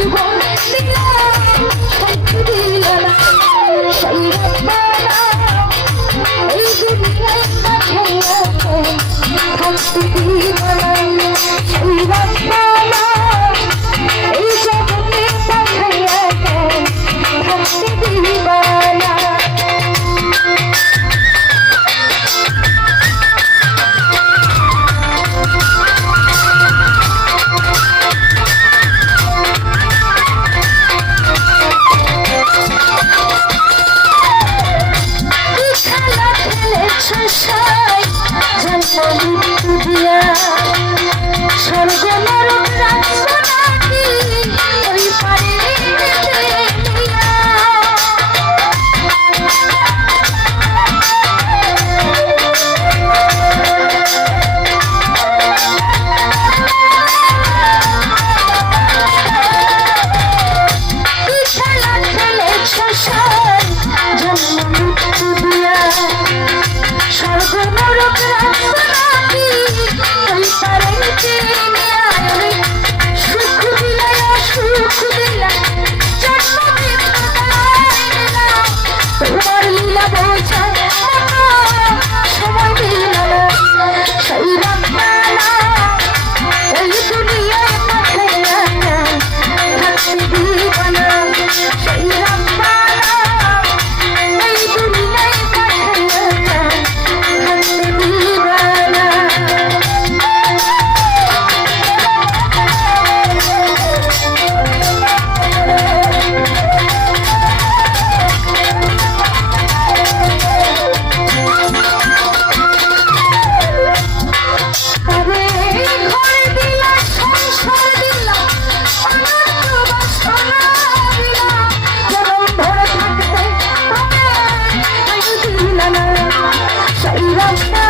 জীবন দিল শান্তি দিল না সেই রব্বানা এই দুনিয়ায় পাঠাইয়াছে শান্তি Shut love up.